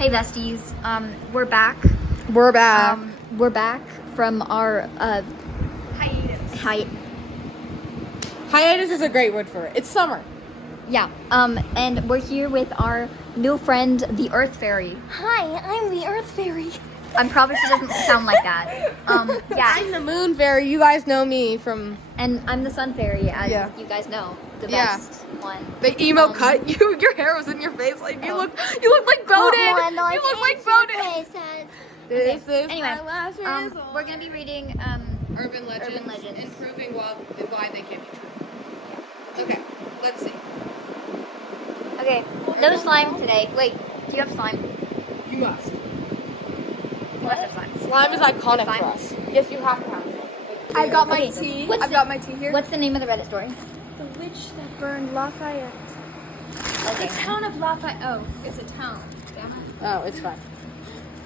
Hey besties, we're back. We're back. We're back from our Hiatus is a great word for it. It's summer. Yeah. And we're here with our new friend, the Earth Fairy. Hi, I'm the Earth Fairy. I'm probably she doesn't sound like that. Yeah. I'm the Moon Fairy. You guys know me from And I'm the Sun Fairy, as Yeah. you guys know, the Yeah. best one. the emo cut. Your hair was in your face. Like you look like Bowden. You look like Bowden. This is Anyway, my last resort. we're gonna be reading Urban legends and proving why they can't be true. Okay, let's see. Okay, no slime today. Wait, do you have slime? You must. You must have slime. Slime is iconic Slime? for us. Yes, you have to have it. I've got my Okay, tea. what's I've the- got my tea here. What's the name of the Reddit story? The witch that burned Lafayette. Okay. The town of Lafayette. Oh, it's a town. Damn it. Oh, it's fine.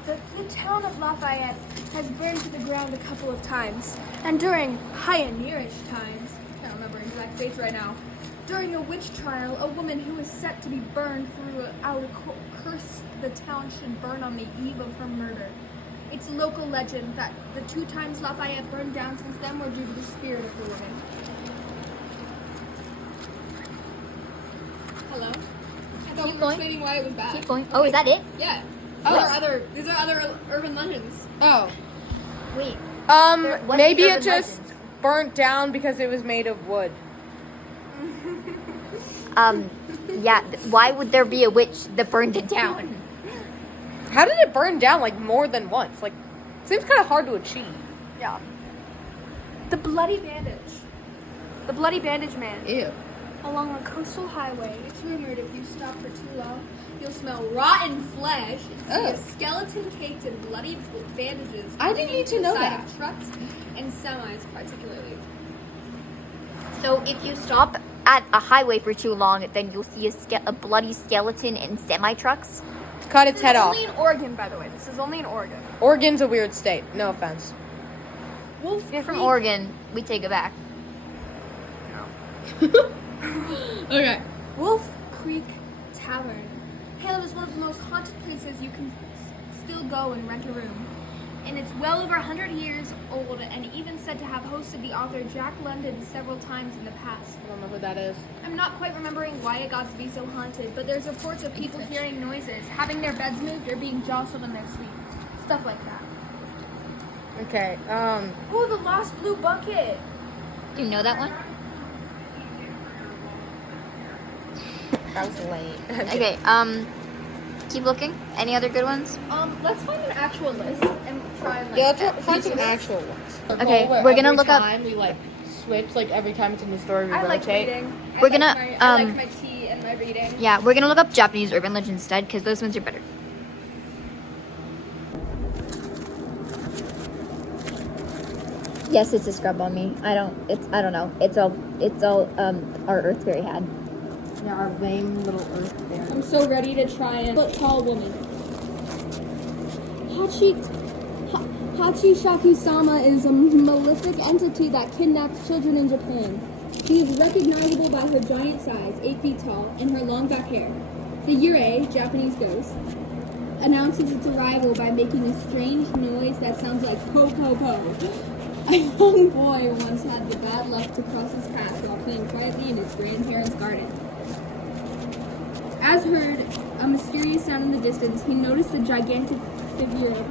The town of Lafayette has burned to the ground a couple of times, and during pioneerish times, I can't remember exact dates right now, during a witch trial, a woman who was set to be burned threw out a curse the town should burn on the eve of her murder. It's a local legend that the 2 times Lafayette burned down since then were due to the spirit of the woman. Hello? I thought Keep we were going. explaining why it was bad. Keep going. Oh, is that it? Yeah. Oh. These are other urban legends. Oh. Wait. what's Maybe the it urban just legend? burnt down because it was made of wood. Yeah. Why would there be a witch that burned it down? How did it burn down like more than once? Like, seems kind of hard to achieve. Yeah. The Bloody Bandage. The Bloody Bandage Man. Ew. Along a coastal highway, it's rumored if you stop for too long, you'll smell rotten flesh and see Oh. a skeleton caked in bloody bandages. I didn't clinging need to the know side that. of trucks and semis, particularly. So if you stop at a highway for too long, then you'll see a bloody skeleton in semi trucks. Cut its head off. Only in Oregon, by the way. This is only in Oregon. Oregon's a weird state. No offense. Wolf If you're from Creek- Oregon, we take it back. Okay. Wolf Creek Tavern, hailed as one of the most haunted places you can still go and rent a room. And it's well over 100 years old and even said to have hosted the author Jack London several times in the past. I don't know who that is. I'm not quite remembering why it got to be so haunted, but there's reports of people hearing noises, having their beds moved, or being jostled in their sleep. Stuff like that. Okay. Oh, the Lost Blue Bucket! Do you know that one? That was late. Okay. Keep looking. Any other good ones? Let's find an actual list and try and Yeah, let's find some actual ones. Okay, we're gonna look up- We like switch. Like every time it's in the story, we I like rotate. reading. We're gonna, I like my tea and my reading. Yeah, we're gonna look up Japanese urban legends instead because those ones are better. Yes, it's a scrub on me. I don't know. It's all our Earth Fairy had. Yeah, our lame little earth there. I'm so ready to try and tall woman. Hachi-shaku-sama is a malefic entity that kidnaps children in Japan. She is recognizable by her giant size, 8 feet tall, and her long black hair. The Yurei, Japanese ghost, announces its arrival by making a strange noise that sounds like po po po. A young boy once had the bad luck to cross his path while playing quietly in his grandparents' garden. As heard a mysterious sound in the distance, he noticed the gigantic figure of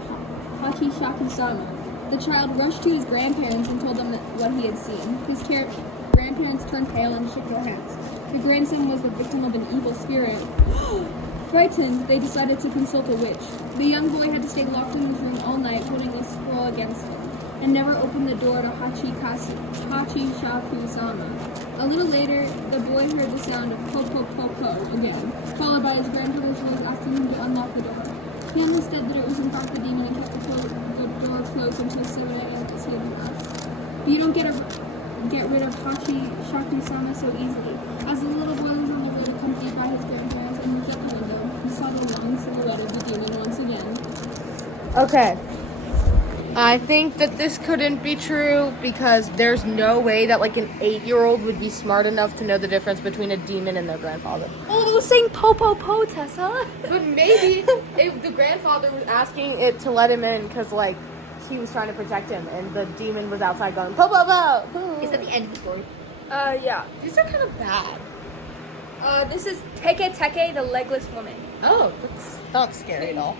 Hachi-shaku-sama. The child rushed to his grandparents and told them what he had seen. His grandparents turned pale and shook their heads. The grandson was the victim of an evil spirit. Frightened, they decided to consult a witch. The young boy had to stay locked in his room all night, holding a scroll against him, and never opened the door to Hachi-shaku-sama. A little later, the boy heard the sound of po po po po again, followed by his grandfather's voice asking him to unlock the door. He understood that it was in fact the demon and kept the door closed until 7 a.m. to hear the mass. But you don't get rid of Hachi-shaku-sama so easily. As the little boy was on the road accompanied by his grandparents and looked out the window, he saw the long silhouette of the demon once again. Okay. I think that this couldn't be true because there's no way that like an 8-year-old would be smart enough to know the difference between a demon and their grandfather. Oh, it was saying po po po, Tessa. But maybe if the grandfather was asking it to let him in because like he was trying to protect him and the demon was outside going po po po. Is that the end of the story? Yeah. These are kind of bad. This is Teke Teke, the legless woman. Oh, that's not scary at all.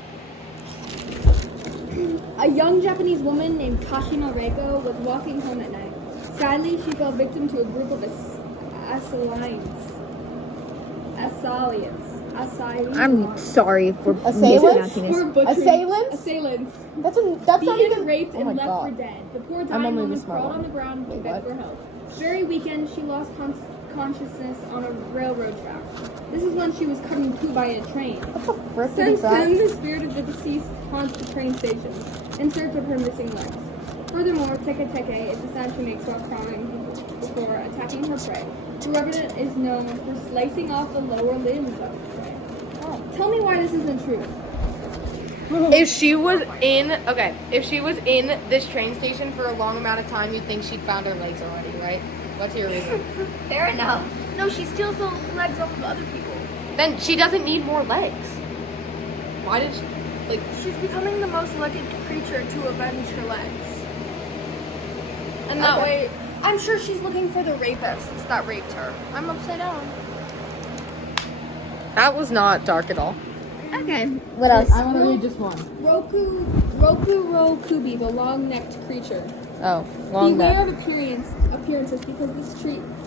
A young Japanese woman named Kashima Reiko was walking home at night. Sadly, she fell victim to a group of assailants. I'm sorry for Assailants? mispronouncing this. Or butchering. Assailants? That's not Beaten, even raped, oh and my left God. for dead. The poor I'm dying only woman the smart crawled one. on the ground to Wait, beg what? for help. Very weakened, she lost consciousness on a railroad track. This is when she was cut in two by a train. Frick did he Since say? then, the spirit of the deceased haunts the train station in search of her missing legs. Furthermore, Teke Teke is the sound she makes while crawling before attacking her prey. The revenant is known for slicing off the lower limbs of the prey. Tell me why this isn't true. If she was in this train station for a long amount of time, you'd think she'd found her legs already, right? What's your reason? Fair enough. No, she steals the legs off of other people. Then she doesn't need more legs. Why did she, like, She's becoming the most legged creature to avenge her legs. And that way, I'm sure she's looking for the rapists that raped her. I'm upside down. that was not dark at all. Okay. What else? I want to read just one. Roku Kubi, the long-necked creature. Oh, long Beware neck. of appearances because this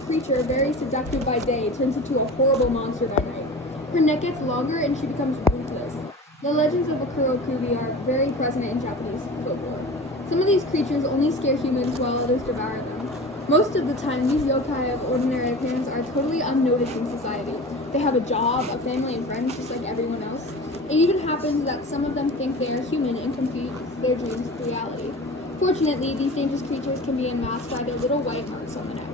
creature, very seductive by day, turns into a horrible monster by night. Her neck gets longer and she becomes ruthless. The legends of Kubi are very present in Japanese folklore. Some of these creatures only scare humans while others devour them. Most of the time, these yokai of ordinary appearance are totally unnoticed in society. They have a job, a family, and friends just like everyone else. It even happens that some of them think they are human and confuse their dreams with reality. Fortunately, these dangerous creatures can be unmasked by their little white marks on the neck.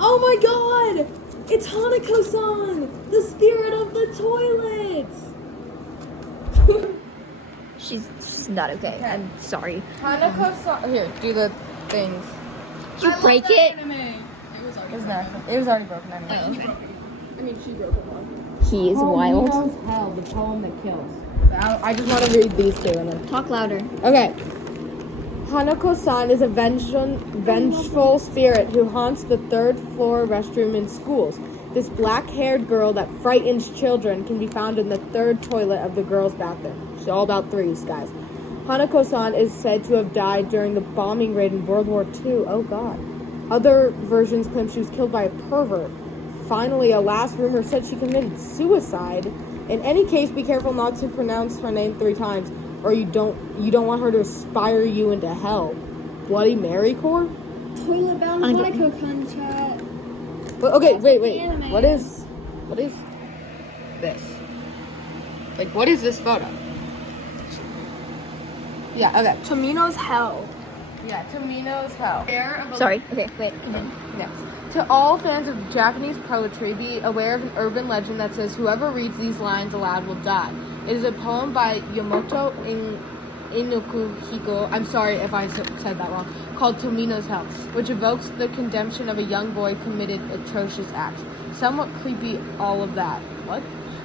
Oh my god! It's Hanako-san! The spirit of the toilets! She's not okay. I'm sorry. Hanako-san. Here, do the things. Did you break it? It was already broken anyway. Oh, okay. I mean, she broke it off. He is wild. Hell, the poem that kills. I just want to read these two and then. Talk louder. Okay. Hanako-san is a vengeful spirit who haunts the third-floor restroom in schools. This black-haired girl that frightens children can be found in the third toilet of the girls' bathroom. She's all about threes, guys. Hanako-san is said to have died during the bombing raid in World War II. Oh, God. Other versions claim she was killed by a pervert. Finally, a last rumor said she committed suicide. In any case, be careful not to pronounce her name 3 times, or you don't want her to aspire you into hell. Bloody Mary Core? Toilet bound Hanako-kan chat. Well, okay, wait. anime What is this? Like, what is this photo? Yeah, okay. Tomino's hell. Yeah, Tomino's hell. Sorry. Okay, wait. Continue. Yeah. To all fans of Japanese poetry, be aware of an urban legend that says whoever reads these lines aloud will die. It is a poem by Yamamoto Inukuhiko, I'm sorry if I said that wrong, called Tomino's Hell, which evokes the condemnation of a young boy committed atrocious acts. Somewhat creepy, all of that. What?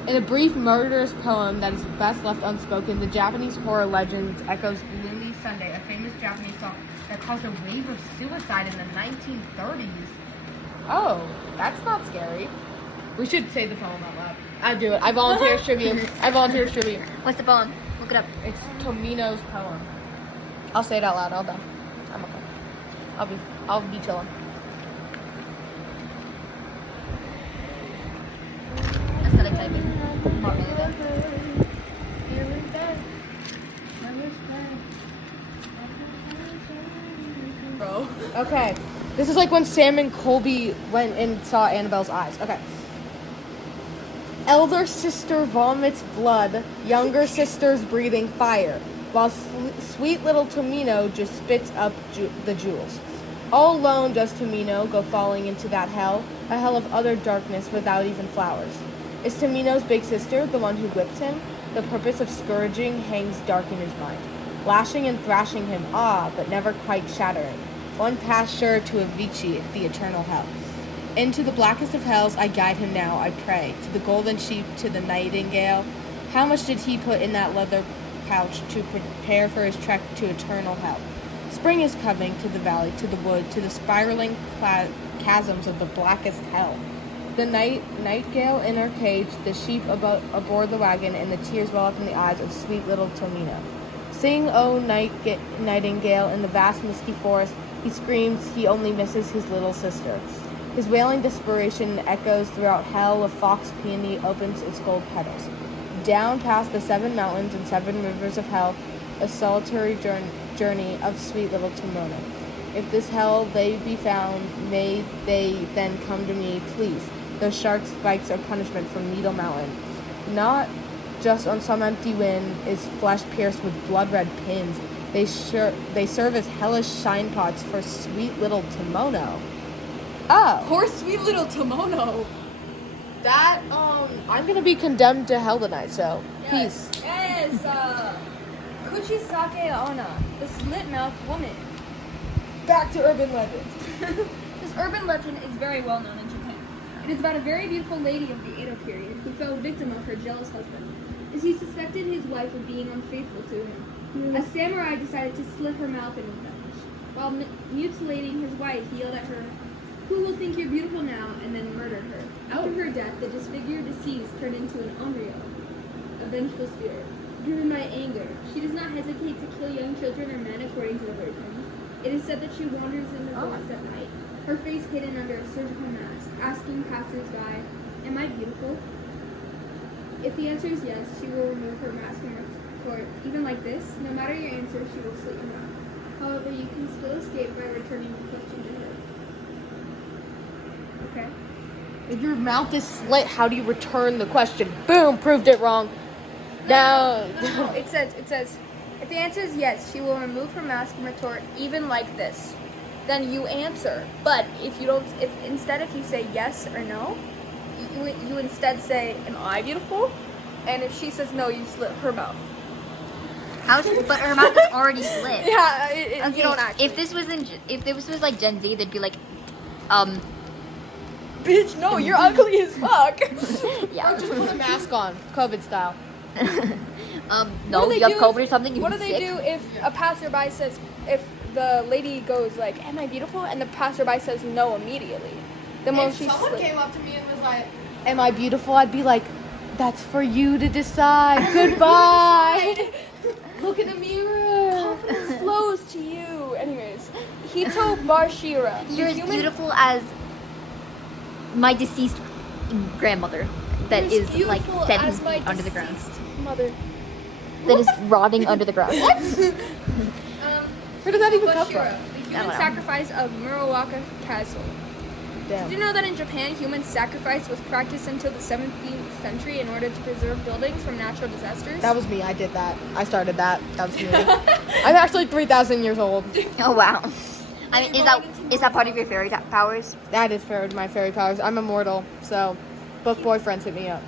In a brief, murderous poem that is best left unspoken, the Japanese horror legend echoes Gloomy Sunday, a famous Japanese song that caused a wave of suicide in the 1930s. Oh, that's not scary. We should say the poem out loud. I do it. I volunteer as tribute. What's the poem? Look it up. It's Tomino's poem. I'll say it out loud. All done. I'm okay. I'll be chilling. Aesthetic typing. Not really though. Bro. Okay. This is like when Sam and Colby went and saw Annabelle's eyes. Okay. Elder sister vomits blood, younger sister's breathing fire, while sweet little Tomino just spits up the jewels. All alone does Tomino go falling into that hell, a hell of utter darkness without even flowers. Is Tomino's big sister the one who whipped him? The purpose of scourging hangs dark in his mind. Lashing and thrashing him, but never quite shattering. One path sure to Avicii, the eternal hell. Into the blackest of hells I guide him now, I pray. To the golden sheep, to the nightingale. How much did he put in that leather pouch to prepare for his trek to eternal hell? Spring is coming to the valley, to the wood, to the spiraling chasms of the blackest hell. The nightingale in her cage, the sheep aboard the wagon, and the tears well up in the eyes of sweet little Tomino. Sing, O nightingale, in the vast misty forest, he screams he only misses his little sister. His wailing desperation echoes throughout hell. A fox peony opens its gold petals. Down past the 7 mountains and 7 rivers of hell, a solitary journey of sweet little Tomino. If this hell they be found, may they then come to me, please. Those shark spikes are punishment from Needle Mountain. Not just on some empty wind is flesh pierced with blood-red pins. They serve as hellish shine pots for sweet little Tomono. Oh. Poor sweet little Tomono. That, I'm gonna be condemned to hell tonight, so peace. Yes, Kuchisake Ona, the slit-mouthed woman. Back to urban legends. This urban legend is very well known in Japan. It is about a very beautiful lady of the Edo period who fell victim of her jealous husband, as he suspected his wife of being unfaithful to him. A samurai decided to slit her mouth in revenge. While mutilating his wife, he yelled at her, "Who will think you're beautiful now?" and then murdered her. After her death, the disfigured deceased turned into an onryo, a vengeful spirit. Driven by anger, she does not hesitate to kill young children or men according to the version. It is said that she wanders in the forest at night, her face hidden under a surgical mask, asking passers-by, "Am I beautiful?" If the answer is yes, she will remove her mask and retort, "Even like this, no matter your answer, she will slit your mouth." However, you can still escape by returning the question to her. Okay. If your mouth is slit, how do you return the question? Boom, proved it wrong. No. It says, if the answer is yes, she will remove her mask and retort, "Even like this." Then you answer. But if you say yes or no, you instead say, "Am I beautiful?" And if she says no, you slit her mouth. But her mouth is already slit. Yeah, Okay, you don't actually. If this was like Gen Z, they'd be like, Bitch, no, you're ugly as fuck. yeah. Just put a mask on, COVID style. No, you have COVID or something. What do they do if a passerby says, if the lady goes like, "Am I beautiful?" and the passerby says no immediately? Then when If she's someone slit. came up to me and was like, "Am I beautiful?" I'd be like, "That's for you to decide. Goodbye." Look in the mirror. Confidence flows to you. Anyways, Hito Barshira. You're as beautiful as my deceased grandmother that is like 7 feet under the ground. Mother. That is rotting under the ground. Where did that even come from? The human know. sacrifice of Murawaka Castle. Did you know that in Japan, human sacrifice was practiced until the 17th century in order to preserve buildings from natural disasters? That was me. I did that. I started that. That was me. I'm actually 3,000 years old. Oh wow. I mean, is that part of your fairy powers? That is my fairy powers. I'm immortal, so both boyfriends hit me up.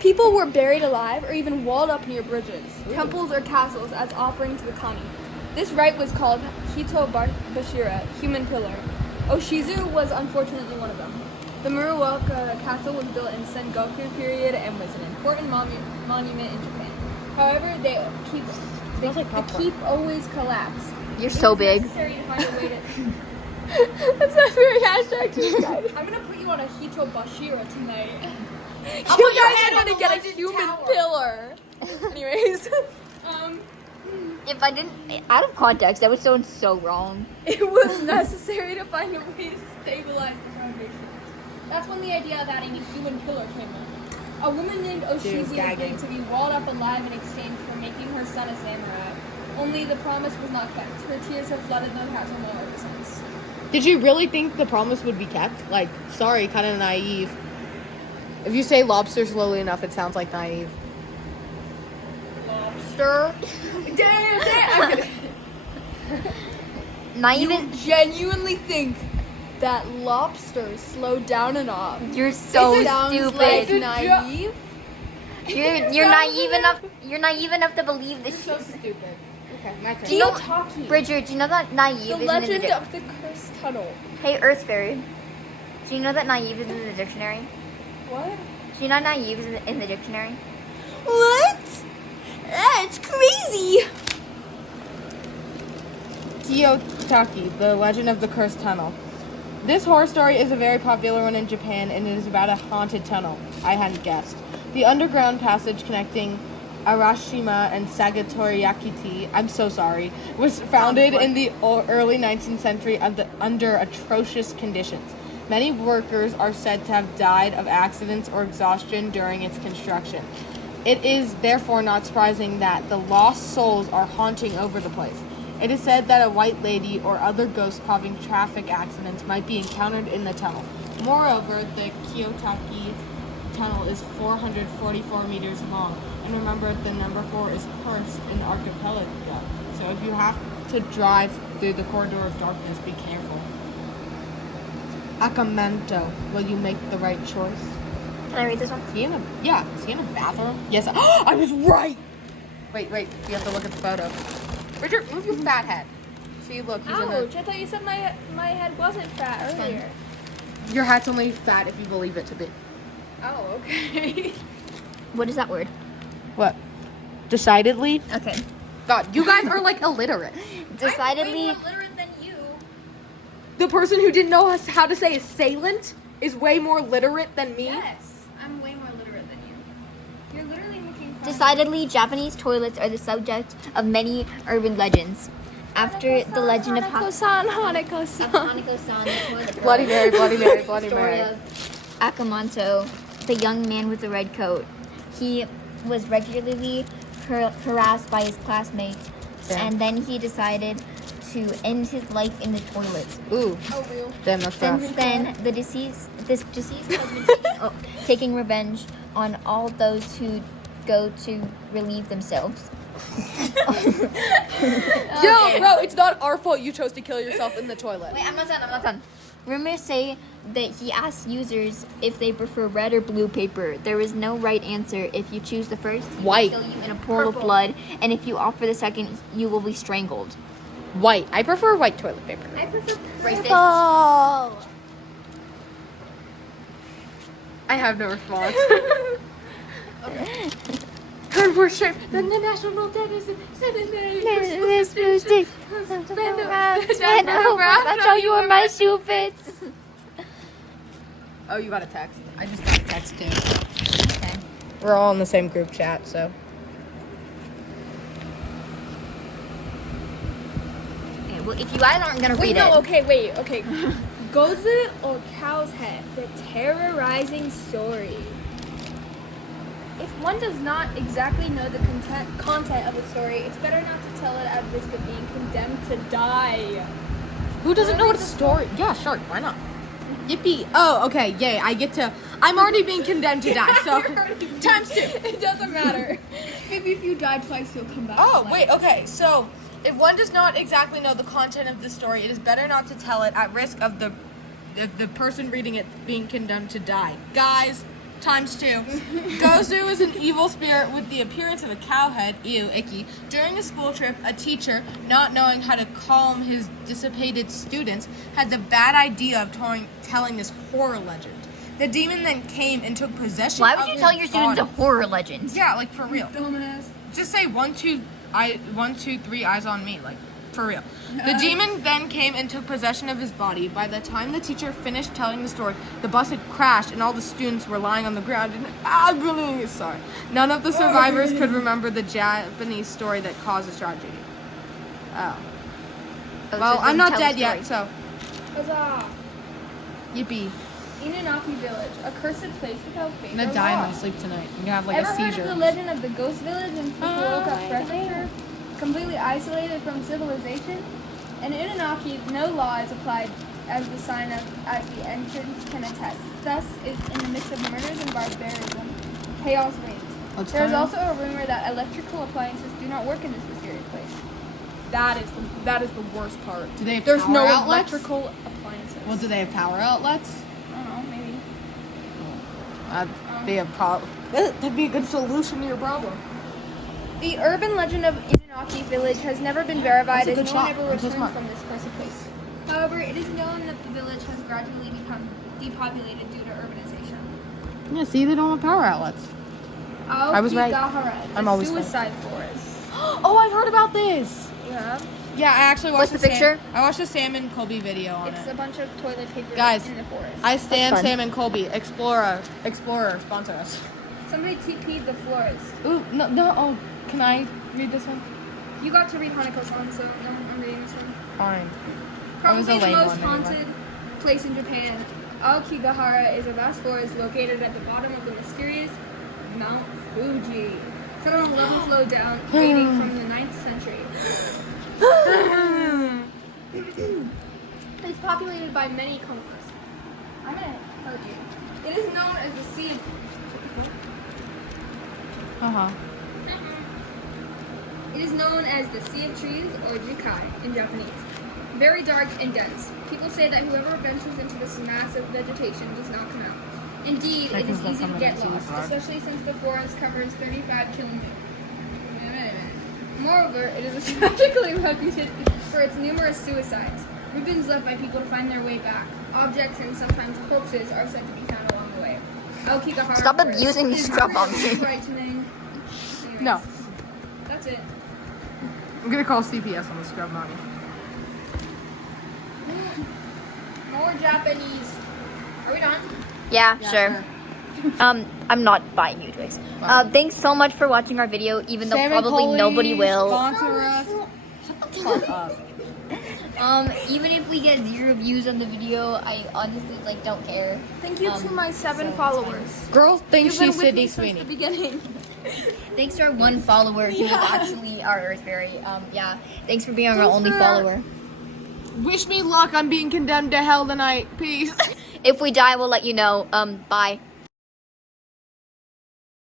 People were buried alive or even walled up near bridges, temples, or castles as offering to the kami. This rite was called Hito Bashira, human pillar. Oshizu was unfortunately one of them. The Murawaka Castle was built in Sengoku period and was an important monument in Japan. However, the keep always collapsed. You're so big. It was necessary to find a way to... That's not very hashtag to I'm gonna put you on a Hito Bashira tonight. I'll You put your guys head are on gonna the get a legend human tower. pillar. Anyways, If I didn't, out of context, that would sound so wrong. it was necessary to find a way to stabilize the foundation. That's when the idea of adding a human pillar came up. A woman named Oshizu agreed to be walled up alive in exchange for making her son a samurai. Only the promise was not kept. Her tears have flooded the castle wall ever since. Did you really think the promise would be kept? Like, sorry, kind of naive. If you say lobster slowly enough, it sounds like naive. Lobster? Damn! Not You even. genuinely think that lobsters slowed down and off. You're so It sounds stupid. like naive. You're naive enough. You're naive enough to believe this. So stupid. Okay, my turn. Do you know, Kiyotaki. Bridger? Do you know that naive The isn't Legend in the of the Cursed Tunnel. Hey, Earth Fairy. Do you know that naive isn't in the dictionary? What? Do you know naive is in the dictionary? What? That's crazy. Kiyotaki, the Legend of the Cursed Tunnel. This horror story is a very popular one in Japan, and it is about a haunted tunnel. I hadn't guessed. The underground passage connecting Arashima and Sagatoriyakiti, I'm so sorry, was founded in the early 19th century under atrocious conditions. Many workers are said to have died of accidents or exhaustion during its construction. It is therefore not surprising that the lost souls are haunting over the place. It is said that a white lady or other ghosts causing traffic accidents might be encountered in the tunnel. Moreover, the Kiyotaki tunnel is 444 meters long. And remember, the number 4 is cursed in the archipelago. So if you have to drive through the corridor of darkness, be careful. Akamento, will you make the right choice? Can I read this one? Is he in a bathroom? Yes. I was right! Wait, you have to look at the photo. Richard, move your fat head. See, look, he's in Ouch, I thought you said my head wasn't fat earlier. Your hat's only fat if you believe it to be. Oh, okay. What is that word? What? Decidedly? Okay. God, you guys are like illiterate. Decidedly. I'm way more literate than you. The person who didn't know how to say assailant is way more literate than me. Yes, I'm way more literate than you. You're literally making fun. Decidedly, Japanese toilets are the subject of many urban legends. After the legend of Hanako-san, Hanako-san. Hanako-san, the toilet girl. Bloody Mary, Bloody Mary, Bloody Story Mary. of Akamanto, the young man with the red coat. He was regularly harassed by his classmates, and then he decided to end his life in the toilet. Ooh, Oh, real. damn, that's rough. Since then, this deceased has been taking revenge on all those who go to relieve themselves. Yo, bro, it's not our fault you chose to kill yourself in the toilet. Wait, I'm not done. Rumors say that he asked users if they prefer red or blue paper. There is no right answer. If you choose the first, he White. will kill you in a pool of blood, and if you offer the second, you will be strangled. White. I prefer white toilet paper. I prefer Racist. purple. I have no response. Heard worship. Then the national debt is That's how you are my stupid. Oh, you got a text. I just got a text too. Okay. We're all in the same group chat, so. Okay, well, if you guys aren't gonna Wait, read no, it, okay. Gozu or Cow's Head, the terrorizing story. If one does not exactly know the content of the story, it's better not to tell it at risk of being condemned to die. Who doesn't know what a story? Yeah, sure. Why not? Yippee. Oh, okay. Yay. I get to. I'm already being condemned to die, so. Times 2. It doesn't matter. Maybe if you die twice, you'll come back. Oh, to life. wait, okay. So, if one does not exactly know the content of the story, it is better not to tell it at risk of the person reading it being condemned to die. Guys, times 2. Gozu is an evil spirit with the appearance of a cow head. Ew, icky. During a school trip, a teacher, not knowing how to calm his dissipated students, had the bad idea of telling this horror legend. The demon then came and took possession why of would you his tell your students a body. horror legend? Yeah, like for real. Dumbass. Just say 1, 2, 3 eyes on me, like for real. The demon then came and took possession of his body. By the time the teacher finished telling the story, the bus had crashed and all the students were lying on the ground in agony. Sorry. None of the survivors could remember the Japanese story that caused this tragedy. Oh. Oh, Well, so I'm then not tell the dead yet, story. so Huzzah. yippee. Inunaki Village, a cursed place without fate I'm gonna or die in law. my sleep tonight. I'm gonna have like Ever a heard seizure. of the legend of the ghost village in Fukuoka Prefecture? Completely isolated from civilization? In Inunaki, no law is applied as the entrance can attest. Thus, is in the midst of murders and barbarism, chaos reigns. There is also a rumor that electrical appliances do not work in this mysterious place. That is the worst part. Do they have There's power no outlets? electrical appliances. Well, do they have power outlets? I don't know, maybe. That'd be a good solution to your problem. The urban legend of Inanaki Village has never been verified That's a as good no one shot. ever That's returned smart. from this precipice. However, it is known that the village has gradually become depopulated due to urbanization. Yeah, see, they don't have power outlets. I was right. I'm always right. suicide forest. Oh, I've heard about this. Yeah. Yeah, I actually watched What's the picture? I watched a Sam and Colby video on It's it. a bunch of toilet paper Guys, in the forest. I stand That's fun. Sam and Colby. Explorer, sponsor us. Somebody TP'd the florist. Ooh, no, oh, can I read this one? You got to read Hanako-san, so no, I'm reading this one. Fine. That was Probably a the lame most one, anyway. haunted place in Japan, Aokigahara is a vast forest located at the bottom of the mysterious Mount Fuji. Set on a level flow down dating from the 9th century. It's populated by many conifers. I'm gonna hurt you. It is known as the Sea of... It is known as the Sea of Trees, or Jikai in Japanese. Very dark and dense. People say that whoever ventures into this mass of vegetation does not come out. Indeed, it is easy to get lost, especially since the forest covers 35 kilometers. Moreover, it is tragically reputed for its numerous suicides. Ribbons left by people to find their way back. Objects and sometimes corpses are said to be found along the way. Aokigahara Stop Forest abusing the is scrub on very me. frightening. Anyways, No. That's it. I'm gonna call CPS on the scrub mommy. More Japanese. Are we done? Yeah, sure. I'm not buying you drinks. Thanks so much for watching our video, even though Sam and probably Colby nobody will. Sponsor us. Shut the fuck up. Even if we get 0 views on the video, I honestly don't care. Thank you to my 7 so it's followers. Girl thinks You've been she's with Sydney me since Sweeney. the beginning. Thanks to our 1 follower who is actually our Earth Fairy. Yeah, thanks for being our Thanks only for- follower. Wish me luck. I'm being condemned to hell tonight. Peace. If we die, we'll let you know. Bye.